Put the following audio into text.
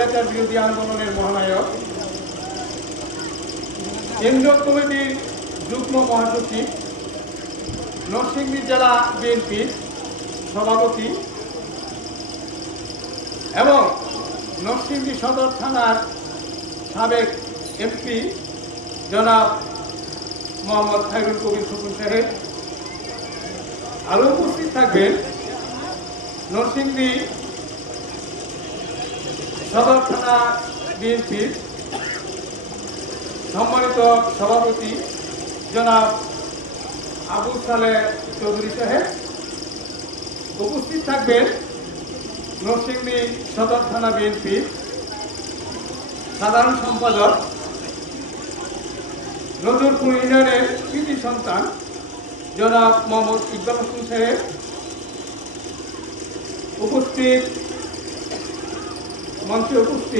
স্বৈরাচার বিরোধী আন্দোলনের মহানায়ক, কেন্দ্রীয় কমিটির যুগ্ম মহাসচিব, নরসিংদী জেলা বিএনপির সভাপতি এবং নরসিংদী সদর থানার সাবেক এমপি জনাব মোহাম্মদ খায়রুল কবির খোকন সাহেব। আরও উপস্থিত থাকবেন নরসিংদী সদর থানা বিএনপির সম্মানিত সভাপতি জনাব আবু সালেহ চৌধুরী সাহেব। উপস্থিত থাকবেন নরসিংদী সদর থানা বিএনপির সাধারণ সম্পাদক, নজরপুর ইউনিয়নের কৃতি সন্তান জনাব মোহাম্মদ ইকবাল হোসেন সাহেব। উপস্থিত মঞ্চে উপস্থিত